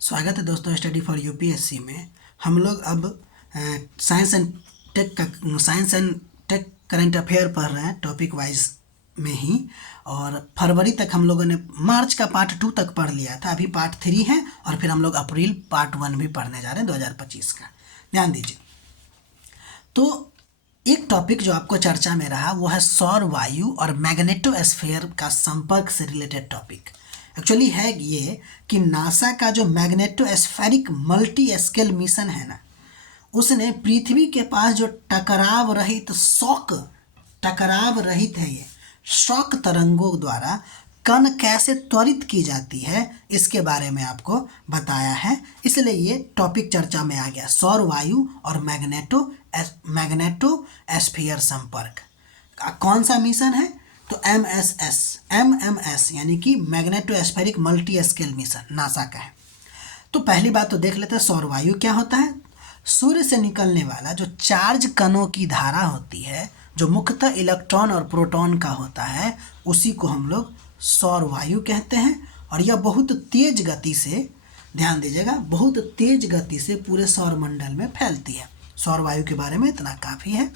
स्वागत है दोस्तों स्टडी फॉर यूपीएससी में। हम लोग अब science and take current affair पढ़ रहे हैं टॉपिक वाइज में ही। और फरवरी तक हम लोगों ने मार्च का पार्ट 2 तक पढ़ लिया था, अभी पार्ट 3 है और फिर हम लोग अप्रैल पार्ट 1 भी पढ़ने जा रहे हैं 2025 का। ध्यान दीजिए। तो एक टॉपिक जो आपको चर्चा में रहा वो है सौर वायु और मैग्नेटोस्फीयर का संपर्क से रिलेटेड टॉपिक। एक्चुअली है ये कि नासा का जो मैग्नेटोस्फेरिक मल्टी स्केल मिशन है ना, उसने पृथ्वी के पास जो टकराव रहित है ये शॉक तरंगों द्वारा कण कैसे त्वरित की जाती है इसके बारे में आपको बताया है। इसलिए ये टॉपिक चर्चा में आ गया, सौर वायु और मैग्नेटोस्फीयर संपर्क। कौन सा मिशन है? तो एमएमएस यानी कि magnetospheric multi scale mission NASA का है। तो पहली बात तो देख लेते हैं सौर वायु क्या होता है। सूर्य से निकलने वाला जो चार्ज कणों की धारा होती है, जो मुख्यतः इलेक्ट्रॉन और प्रोटॉन का होता है, उसी को हम लोग सौर वायु कहते हैं। और यह बहुत तेज गति से, ध्यान दीजिएगा, बहुत तेज गति से पूरे सौर मंडल में फैलती है। सौर वायु के बारे में इतना काफ़ी है।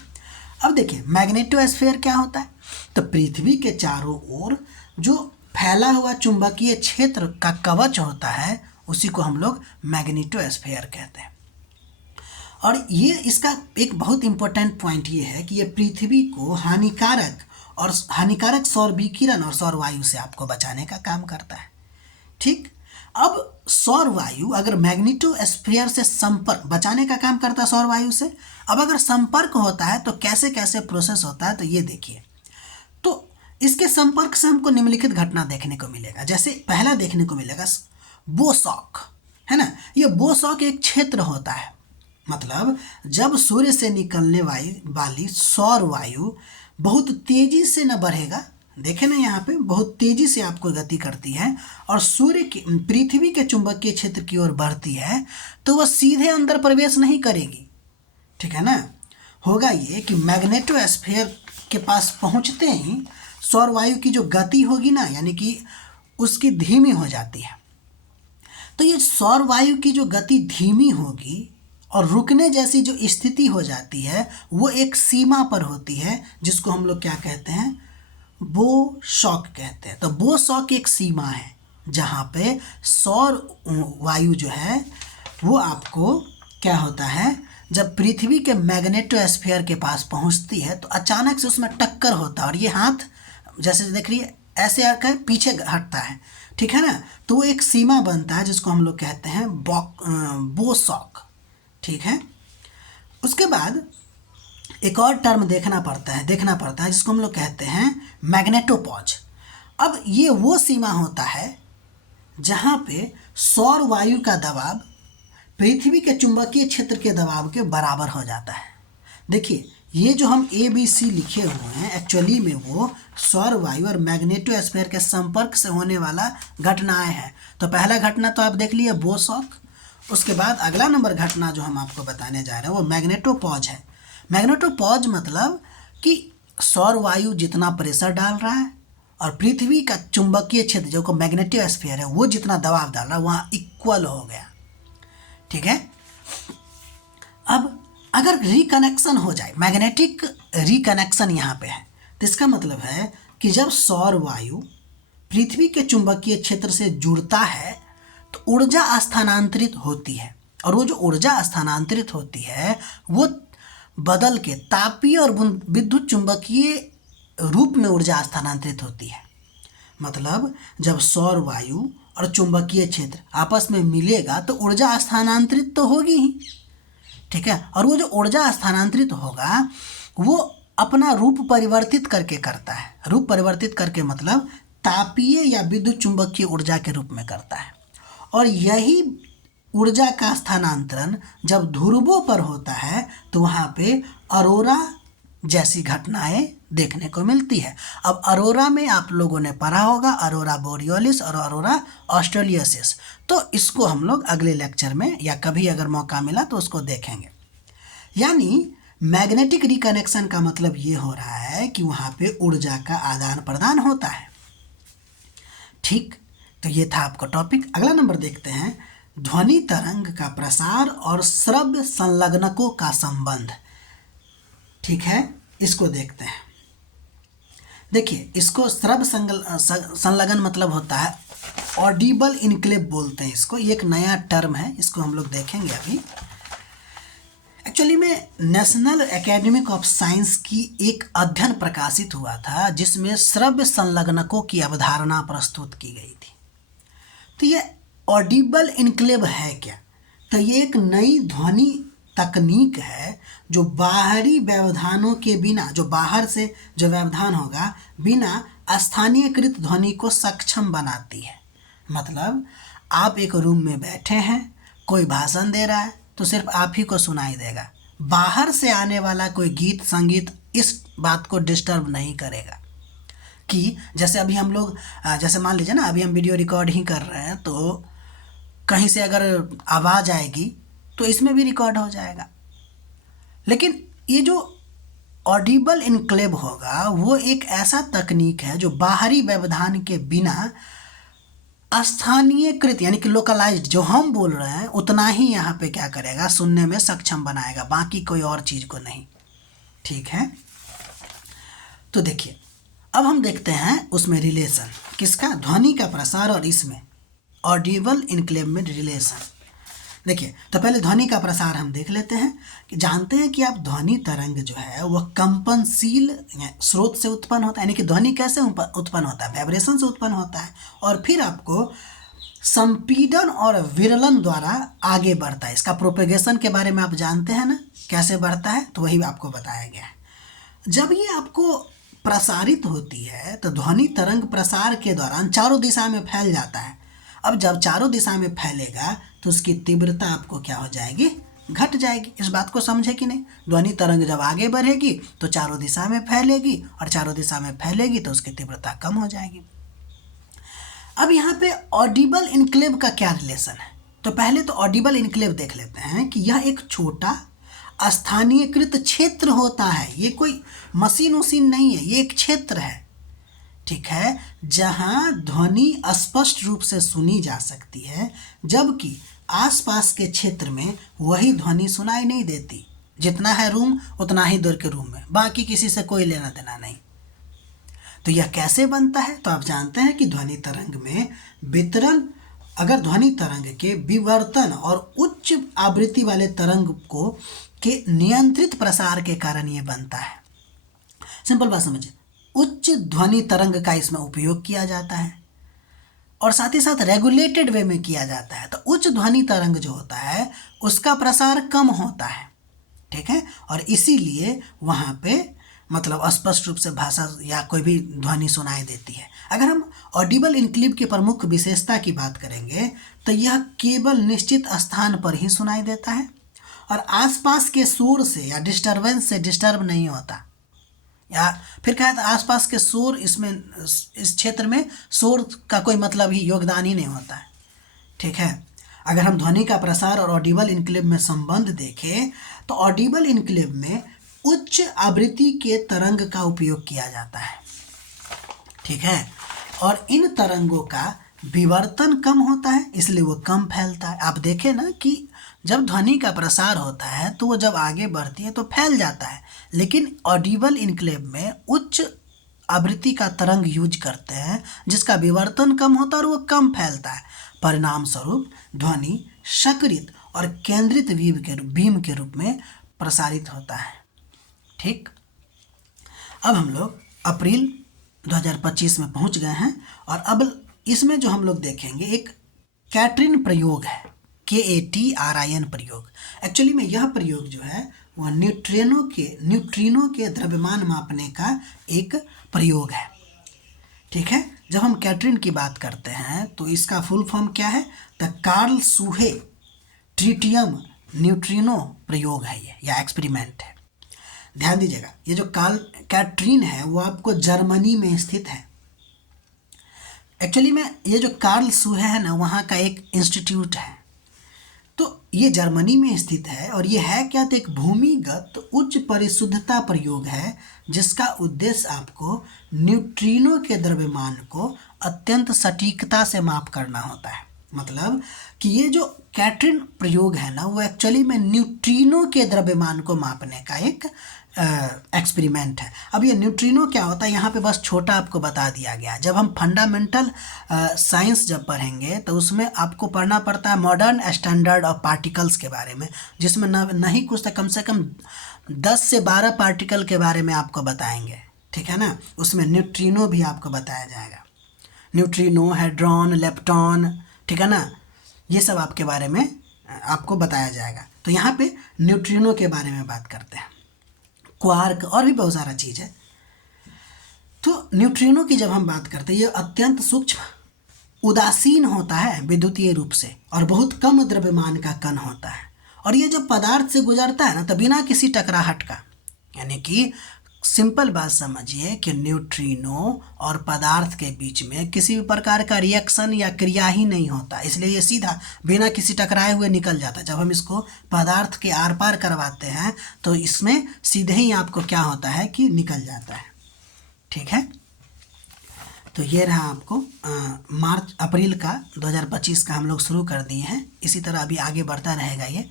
अब देखिए मैग्नेटोस्फीयर क्या होता है। तो पृथ्वी के चारों ओर जो फैला हुआ चुंबकीय क्षेत्र का कवच होता है उसी को हम लोग मैग्नेटोस्फीयर कहते हैं। और ये इसका एक बहुत इंपॉर्टेंट पॉइंट ये है कि ये पृथ्वी को हानिकारक सौर विकिरण और सौर वायु से आपको बचाने का काम करता है। ठीक, अब सौर वायु अगर मैग्नेटोस्फीयर से संपर्क बचाने का काम करता है सौर वायु से, अब अगर संपर्क होता है तो कैसे कैसे प्रोसेस होता है, तो ये देखिए। तो इसके संपर्क से हमको निम्नलिखित घटना देखने को मिलेगा। जैसे पहला देखने को मिलेगा बोसॉक, है ना। ये बोसॉक एक क्षेत्र होता है, मतलब जब सूर्य से निकलने वाली सौर वायु बहुत तेजी से न बढ़ेगा, देखें ना यहाँ पे बहुत तेजी से आपको गति करती है और पृथ्वी के चुंबकीय क्षेत्र की ओर बढ़ती है, तो वह सीधे अंदर प्रवेश नहीं करेगी। ठीक है ना। होगा ये कि मैग्नेटोस्फीयर के पास पहुँचते ही सौर वायु की जो गति होगी ना, यानी कि उसकी धीमी हो जाती है। तो ये सौर वायु की जो गति धीमी होगी और रुकने जैसी जो स्थिति हो जाती है वो एक सीमा पर होती है, जिसको हम लोग क्या कहते हैं, बोसॉक कहते हैं। तो बोसॉक एक सीमा है जहाँ पे सौर वायु जो है वो आपको क्या होता है, जब पृथ्वी के मैग्नेटोस्फीयर के पास पहुँचती है तो अचानक से उसमें टक्कर होता है और ये हाथ जैसे देख रही है ऐसे आकर पीछे हटता है। ठीक है ना। तो वो एक सीमा बनता है जिसको हम लोग कहते हैं बोसॉक। ठीक है। उसके बाद एक और टर्म देखना पड़ता है जिसको हम लोग कहते हैं मैग्नेटोपॉज। अब ये वो सीमा होता है जहाँ पे सौर वायु का दबाव पृथ्वी के चुंबकीय क्षेत्र के दबाव के बराबर हो जाता है। देखिए ये जो हम ABC लिखे हुए हैं एक्चुअली में वो सौर वायु और मैग्नेटोस्फीयर के संपर्क से होने वाला घटनाएं हैं। तो पहला घटना तो आप देख लिए बोसॉक। उसके बाद अगला नंबर घटना जो हम आपको बताने जा रहे हैं वो मैग्नेटोपॉज है। मैग्नेटोपॉज मतलब कि सौर वायु जितना प्रेशर डाल रहा है और पृथ्वी का चुंबकीय क्षेत्र जो को मैग्नेटोस्फीयर है वो जितना दबाव डाल रहा है वहाँ इक्वल हो गया। ठीक है। अब अगर रिकनेक्शन हो जाए, मैग्नेटिक रिकनेक्शन यहाँ पे है, तो इसका मतलब है कि जब सौर वायु पृथ्वी के चुंबकीय क्षेत्र से जुड़ता है तो ऊर्जा स्थानांतरित होती है और वो जो ऊर्जा स्थानांतरित होती है वो बदल के तापीय और विद्युत चुंबकीय रूप में ऊर्जा स्थानांतरित होती है। मतलब जब सौर वायु और चुंबकीय क्षेत्र आपस में मिलेगा तो ऊर्जा स्थानांतरित तो होगी ही। ठीक है। और वो जो ऊर्जा स्थानांतरित होगा वो अपना रूप परिवर्तित करके करता है। रूप परिवर्तित करके मतलब तापीय या विद्युत चुंबकीय ऊर्जा के रूप में करता है। और यही ऊर्जा का स्थानांतरण जब ध्रुवों पर होता है तो वहाँ पे अरोरा जैसी घटनाएं देखने को मिलती है। अब अरोरा में आप लोगों ने पढ़ा होगा अरोरा बोरियोलिस और अरोरा ऑस्ट्रेलियोसिस। तो इसको हम लोग अगले लेक्चर में या कभी अगर मौका मिला तो उसको देखेंगे। यानी मैग्नेटिक रिकनेक्शन का मतलब ये हो रहा है कि वहाँ पे ऊर्जा का आदान प्रदान होता है। ठीक, तो ये था आपका टॉपिक। अगला नंबर देखते हैं ध्वनि तरंग का प्रसार और श्रव्य संलग्नकों का संबंध। ठीक है, इसको देखते हैं। देखिए, इसको श्रव्य संलग्न मतलब होता है ऑडिबल इनक्लेव बोलते हैं इसको। ये एक नया टर्म है, इसको हम लोग देखेंगे अभी। एक्चुअली में नेशनल एकेडमिक ऑफ साइंस की एक अध्ययन प्रकाशित हुआ था जिसमें श्रव्य संलग्नकों की अवधारणा प्रस्तुत की गई थी। तो ये ऑडिबल इनक्लेव है क्या? तो ये एक नई ध्वनि तकनीक है जो बाहरी व्यवधानों के बिना, जो बाहर से जो व्यवधान होगा, बिना स्थानीयकृत ध्वनि को सक्षम बनाती है। मतलब आप एक रूम में बैठे हैं, कोई भाषण दे रहा है तो सिर्फ आप ही को सुनाई देगा। बाहर से आने वाला कोई गीत संगीत इस बात को डिस्टर्ब नहीं करेगा। कि जैसे अभी हम लोग, जैसे मान लीजिए ना, अभी हम वीडियो रिकॉर्ड ही कर रहे हैं तो कहीं से अगर आवाज़ आएगी तो इसमें भी रिकॉर्ड हो जाएगा। लेकिन ये जो ऑडिबल इनक्लेव होगा वो एक ऐसा तकनीक है जो बाहरी व्यवधान के बिना स्थानीयकृत यानी कि लोकलाइज्ड, जो हम बोल रहे हैं उतना ही यहाँ पे क्या करेगा, सुनने में सक्षम बनाएगा, बाकी कोई और चीज़ को नहीं। ठीक है, तो देखिए अब हम देखते हैं उसमें रिलेशन किसका, ध्वनि का प्रसार और इसमें ऑडिबल इनक्लेव में रिलेशन। देखिए, तो पहले ध्वनि का प्रसार हम देख लेते हैं कि जानते हैं कि आप ध्वनि तरंग जो है वह कंपनशील स्रोत से उत्पन्न होता है। यानी कि ध्वनि कैसे उत्पन्न होता है, वाइब्रेशन से उत्पन्न होता है और फिर आपको संपीड़न और विरलन द्वारा आगे बढ़ता है। इसका प्रोपेगेशन के बारे में आप जानते हैं ना, कैसे बढ़ता है, तो वही आपको बताया गया है। जब ये आपको प्रसारित होती है तो ध्वनि तरंग प्रसार के दौरान चारों दिशा में फैल जाता है। अब जब चारों दिशा में फैलेगा तो उसकी तीव्रता आपको क्या हो जाएगी, घट जाएगी। इस बात को समझे कि नहीं, ध्वनि तरंग जब आगे बढ़ेगी तो चारों दिशा में फैलेगी और चारों दिशा में फैलेगी तो उसकी तीव्रता कम हो जाएगी। अब यहाँ पे ऑडिबल इनक्लेव का क्या रिलेशन है, तो पहले तो ऑडिबल इनक्लेव देख लेते हैं कि यह एक छोटा स्थानीयकृत क्षेत्र होता है। ये कोई मशीन उसीन नहीं है, ये एक क्षेत्र है। ठीक है, जहाँ ध्वनि स्पष्ट रूप से सुनी जा सकती है, जबकि आसपास के क्षेत्र में वही ध्वनि सुनाई नहीं देती। जितना है रूम उतना ही दूर के रूम में, बाकी किसी से कोई लेना देना नहीं। तो यह कैसे बनता है, तो आप जानते हैं कि ध्वनि तरंग में वितरण, अगर ध्वनि तरंग के विवर्तन और उच्च आवृत्ति वाले तरंग को के नियंत्रित प्रसार के कारण ये बनता है। सिंपल बात समझिए, उच्च ध्वनि तरंग का इसमें उपयोग किया जाता है और साथ ही साथ रेगुलेटेड वे में किया जाता है। तो उच्च ध्वनि तरंग जो होता है उसका प्रसार कम होता है। ठीक है, और इसीलिए वहाँ पे मतलब स्पष्ट रूप से भाषा या कोई भी ध्वनि सुनाई देती है। अगर हम ऑडिबल इनक्लेव की प्रमुख विशेषता की बात करेंगे तो यह केवल निश्चित स्थान पर ही सुनाई देता है और आसपास के शोर से या डिस्टरबेंस से डिस्टर्ब नहीं होता। या फिर कहा था आसपास के शोर, इसमें इस क्षेत्र में शोर का कोई मतलब ही, योगदान ही नहीं होता है। ठीक है, अगर हम ध्वनि का प्रसार और ऑडिबल इनक्लेव में संबंध देखें तो ऑडिबल इनक्लेव में उच्च आवृत्ति के तरंग का उपयोग किया जाता है। ठीक है, और इन तरंगों का विवर्तन कम होता है, इसलिए वो कम फैलता है। आप देखें ना कि जब ध्वनि का प्रसार होता है तो वो जब आगे बढ़ती है तो फैल जाता है, लेकिन ऑडिबल इनक्लेव में उच्च आवृत्ति का तरंग यूज करते हैं जिसका विवर्तन कम होता है और वो कम फैलता है। परिणाम स्वरूप ध्वनि सक्रिय और केंद्रित बीम के रूप में प्रसारित होता है। ठीक, अब हम लोग अप्रैल 2025 में पहुंच गए हैं और अब इसमें जो हम लोग देखेंगे एक कैटरिन प्रयोग है, KATRIN प्रयोग। एक्चुअली में यह प्रयोग जो है वह न्यूट्रिनो के द्रव्यमान मापने का एक प्रयोग है। ठीक है, जब हम कैटरिन की बात करते हैं तो इसका फुल फॉर्म क्या है, द कार्लसरूहे ट्रिटियम न्यूट्रिनो प्रयोग है ये, या एक्सपेरिमेंट है। ध्यान दीजिएगा, ये जो कैटरिन है वो आपको जर्मनी में स्थित है। एक्चुअली में ये जो कार्लसरूहे है ना, वहाँ का एक इंस्टीट्यूट है, तो ये जर्मनी में स्थित है। और ये है क्या, तो एक भूमिगत उच्च परिशुद्धता प्रयोग है जिसका उद्देश्य आपको न्यूट्रिनो के द्रव्यमान को अत्यंत सटीकता से माप करना होता है। मतलब कि ये जो कैटरिन प्रयोग है ना, वो एक्चुअली में न्यूट्रिनो के द्रव्यमान को मापने का एक एक्सपेरिमेंट है। अब ये न्यूट्रिनो क्या होता है यहाँ पे बस छोटा आपको बता दिया गया। जब हम फंडामेंटल साइंस जब पढ़ेंगे तो उसमें आपको पढ़ना पड़ता है मॉडर्न स्टैंडर्ड ऑफ पार्टिकल्स के बारे में, जिसमें नहीं कुछ तो कम से कम 10 से 12 पार्टिकल के बारे में आपको बताएंगे, ठीक है ना। उसमें न्यूट्रिनो भी आपको बताया जाएगा, न्यूट्रिनो, हैड्रॉन, लेप्टॉन, ठीक है ना, ये सब आपके बारे में आपको बताया जाएगा। तो यहाँ पे न्यूट्रिनो के बारे में बात करते हैं, क्वार्क और भी बहुत सारा चीज़ है। तो न्यूट्रिनो की जब हम बात करते हैं, ये अत्यंत सूक्ष्म, उदासीन होता है विद्युतीय रूप से और बहुत कम द्रव्यमान का कण होता है, और ये जब पदार्थ से गुजरता है ना तो बिना किसी टकराहट का, यानी कि सिंपल बात समझिए कि न्यूट्रिनो और पदार्थ के बीच में किसी भी प्रकार का रिएक्शन या क्रिया ही नहीं होता, इसलिए ये सीधा बिना किसी टकराए हुए निकल जाता है। जब हम इसको पदार्थ के आर पार करवाते हैं तो इसमें सीधे ही आपको क्या होता है कि निकल जाता है, ठीक है। तो ये रहा आपको अप्रैल का 2025 का हम लोग शुरू कर दिए हैं। इसी तरह अभी आगे बढ़ता रहेगा ये।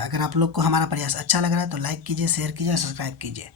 अगर आप लोग को हमारा प्रयास अच्छा लग रहा है तो लाइक कीजिए, शेयर कीजिए, सब्सक्राइब कीजिए।